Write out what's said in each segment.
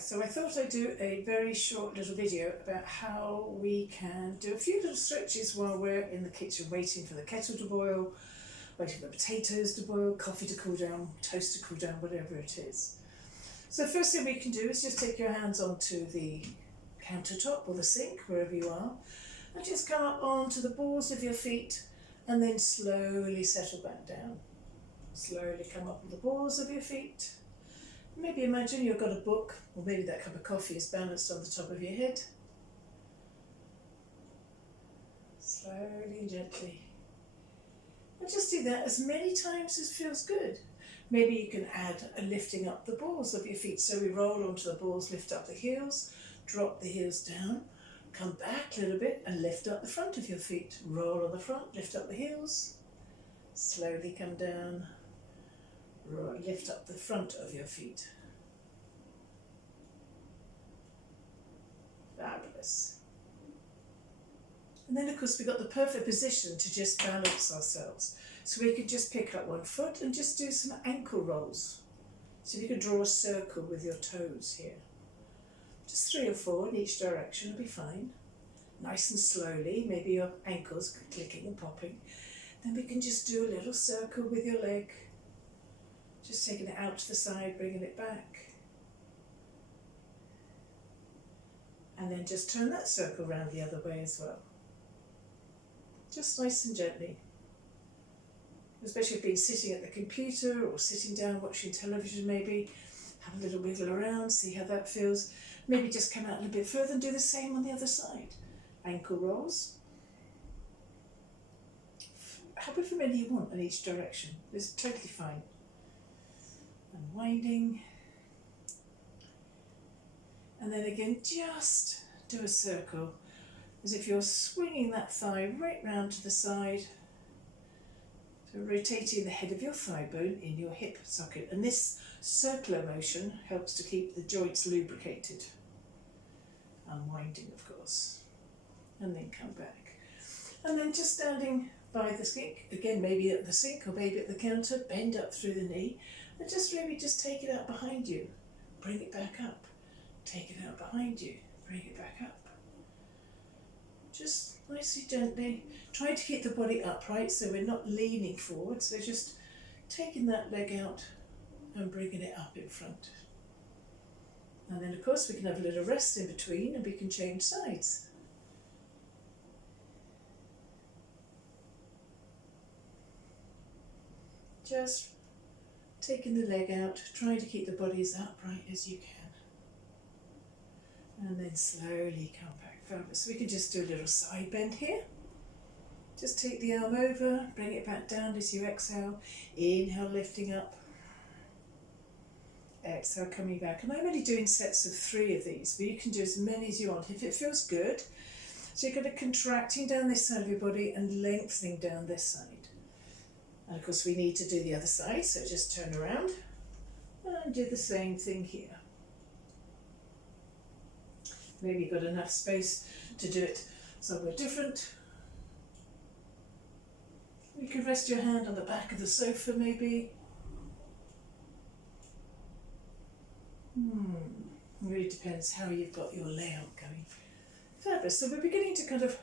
So I thought I'd do a very short little video about how we can do a few little stretches while we're in the kitchen waiting for the kettle to boil, waiting for the potatoes to boil, coffee to cool down, toast to cool down, whatever it is. So the first thing we can do is just take your hands onto the countertop or the sink, wherever you are, and just come up onto the balls of your feet and then slowly settle back down. Slowly come up on the balls of your feet. Maybe imagine you've got a book, or maybe that cup of coffee is balanced on the top of your head. Slowly and gently. And just do that as many times as feels good. Maybe you can add a lifting up the balls of your feet. So we roll onto the balls, lift up the heels, drop the heels down, come back a little bit and lift up the front of your feet. Roll on the front, lift up the heels, slowly come down. Lift up the front of your feet. Fabulous. And then of course we've got the perfect position to just balance ourselves. So we could just pick up one foot and just do some ankle rolls. So you could draw a circle with your toes here. Just 3 or 4 in each direction will be fine. Nice and slowly, maybe your ankles clicking and popping. Then we can just do a little circle with your leg. Just taking it out to the side, bringing it back. And then just turn that circle around the other way as well. Just nice and gently. Especially if you've been sitting at the computer or sitting down watching television maybe. Have a little wiggle around, see how that feels. Maybe just come out a little bit further and do the same on the other side. Ankle rolls. However many you want in each direction. It's totally fine. Unwinding, and then again just do a circle as if you're swinging that thigh right round to the side, so rotating the head of your thigh bone in your hip socket, and this circular motion helps to keep the joints lubricated. Unwinding of course, and then come back, and then just standing by the sink, again maybe at the sink or maybe at the counter, bend up through the knee. And just maybe just take it out behind you, bring it back up, take it out behind you, bring it back up. Just nicely gently, try to keep the body upright so we're not leaning forward, so just taking that leg out and bringing it up in front. And then of course we can have a little rest in between and we can change sides. Just taking the leg out, trying to keep the body as upright as you can. And then slowly come back forward. So we can just do a little side bend here. Just take the arm over, bring it back down as you exhale. Inhale, lifting up. Exhale, coming back. And I'm only doing sets of 3 of these, but you can do as many as you want if it feels good. So you're kind of contracting down this side of your body and lengthening down this side. And of course we need to do the other side, so just turn around and do the same thing here. Maybe you've got enough space to do it somewhere different. You can rest your hand on the back of the sofa maybe. It really depends how you've got your layout going. Fabulous. So we're beginning to kind of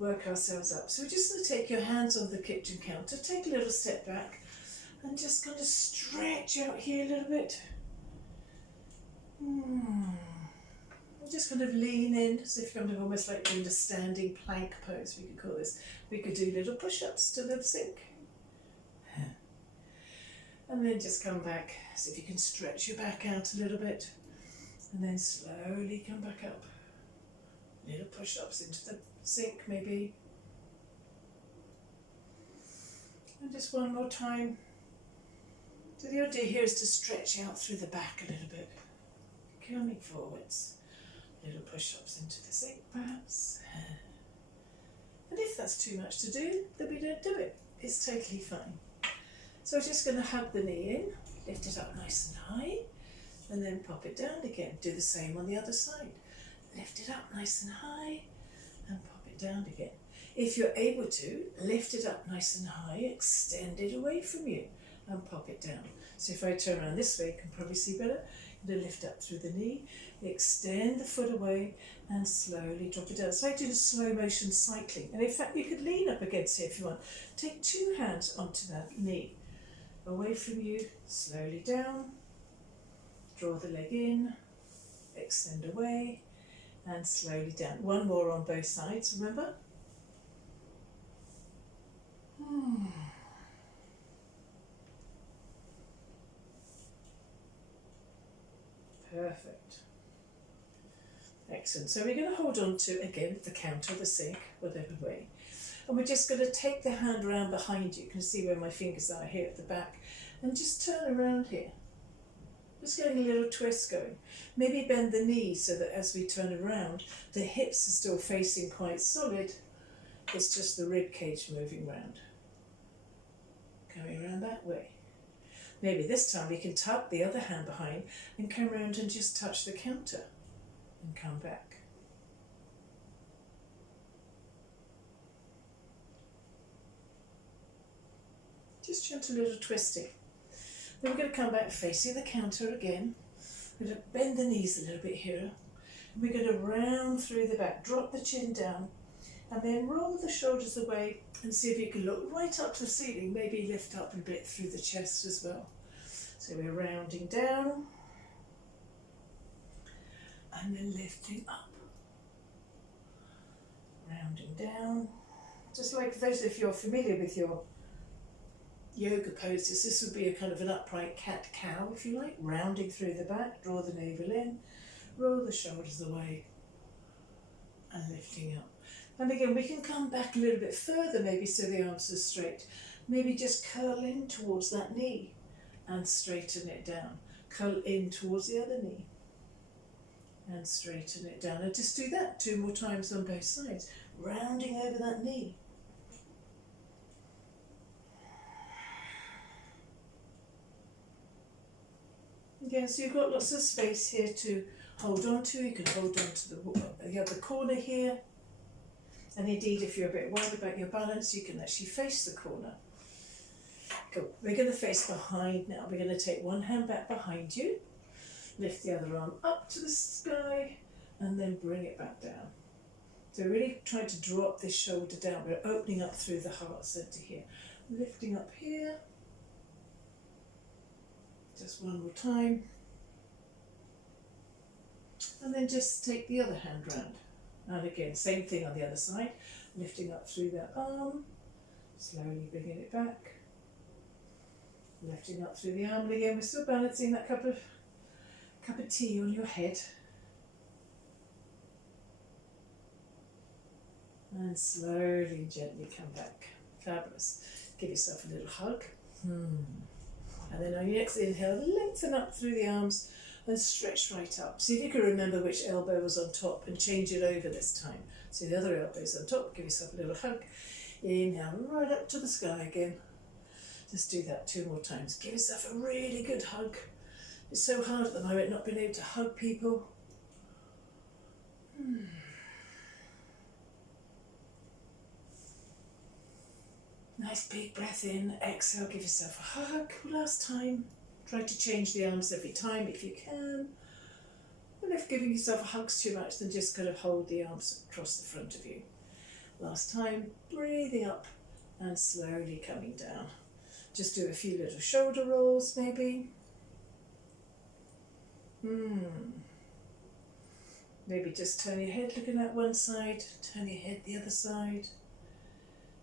work ourselves up. So we're just going to take your hands on the kitchen counter, take a little step back and just kind of stretch out here a little bit. And just kind of lean in as if you're kind of almost like in a standing plank pose, we could call this. We could do little push-ups to the sink. And then just come back as if you can stretch your back out a little bit. And then slowly come back up. Little push-ups into the sink maybe. And just one more time. So the idea here is to stretch out through the back a little bit. Coming forwards. Little push-ups into the sink perhaps. And if that's too much to do, then we don't do it. It's totally fine. So we're just going to hug the knee in, lift it up nice and high, and then pop it down again. Do the same on the other side. Lift it up nice and high and pop it down again. If you're able to, lift it up nice and high, extend it away from you and pop it down. So if I turn around this way, you can probably see better. And a lift up through the knee, extend the foot away and slowly drop it down. It's like doing a slow motion cycling. And in fact, you could lean up against it if you want. Take 2 hands onto that knee. Away from you, slowly down. Draw the leg in, extend away and slowly down. 1 more on both sides, remember? Perfect. Excellent. So we're going to hold on to, again, the counter, the sink, whatever way. And we're just going to take the hand around behind you. You can see where my fingers are here at the back. And just turn around here. Just getting a little twist going. Maybe bend the knees so that as we turn around, the hips are still facing quite solid. It's just the rib cage moving round. Coming around that way. Maybe this time we can tuck the other hand behind and come around and just touch the counter and come back. Just gentle little twisting. Then we're going to come back facing the counter again. We're going to bend the knees a little bit here. And we're going to round through the back, drop the chin down, and then roll the shoulders away and see if you can look right up to the ceiling, maybe lift up a bit through the chest as well. So we're rounding down and then lifting up. Rounding down. Just like those, if you're familiar with your yoga poses, this would be a kind of an upright cat-cow, if you like, rounding through the back, draw the navel in, roll the shoulders away and lifting up. And again, we can come back a little bit further, maybe so the arms are straight. Maybe just curl in towards that knee and straighten it down. Curl in towards the other knee and straighten it down. And just do that 2 more times on both sides, rounding over that knee. Again, so you've got lots of space here to hold on to. You can hold on to the other corner here. And indeed, if you're a bit worried about your balance, you can actually face the corner. Cool. We're going to face behind now. We're going to take 1 hand back behind you, lift the other arm up to the sky, and then bring it back down. So really trying to drop this shoulder down. We're opening up through the heart centre here. Lifting up here. Just 1 more time. And then just take the other hand round. And again, same thing on the other side. Lifting up through that arm. Slowly bringing it back. Lifting up through the arm. And again, we're still balancing that cup of tea on your head. And slowly and gently come back. Fabulous. Give yourself a little hug. And then on your next inhale, lengthen up through the arms and stretch right up. See if you can remember which elbow was on top and change it over this time. So the other elbow's on top, give yourself a little hug. Inhale right up to the sky again. Just do that 2 more times. Give yourself a really good hug. It's so hard at the moment not being able to hug people. Nice big breath in, exhale, give yourself a hug. Last time. Try to change the arms every time if you can. And if giving yourself a hug's too much, then just kind of hold the arms across the front of you. Last time, breathing up and slowly coming down. Just do a few little shoulder rolls maybe. Maybe just turn your head looking at one side, turn your head the other side.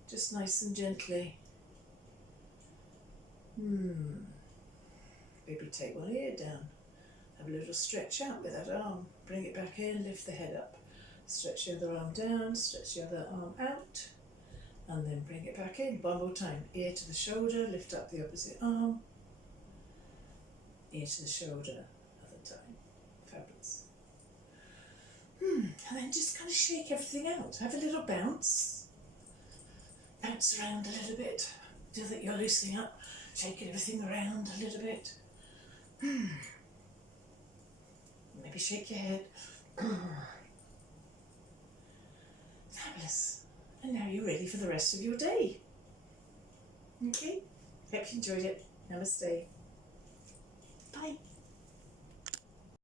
Just nice and gently. Maybe take one ear down. Have a little stretch out with that arm. Bring it back in, lift the head up. Stretch the other arm down, stretch the other arm out. And then bring it back in. 1 more time. Ear to the shoulder, lift up the opposite arm. Ear to the shoulder, other time. Fabulous. And then just kind of shake everything out. Have a little bounce. Bounce around a little bit. Feel that you're loosening up. Shaking everything around a little bit. Maybe shake your head. Fabulous. And now you're ready for the rest of your day. Okay? Hope you enjoyed it. Namaste. Bye.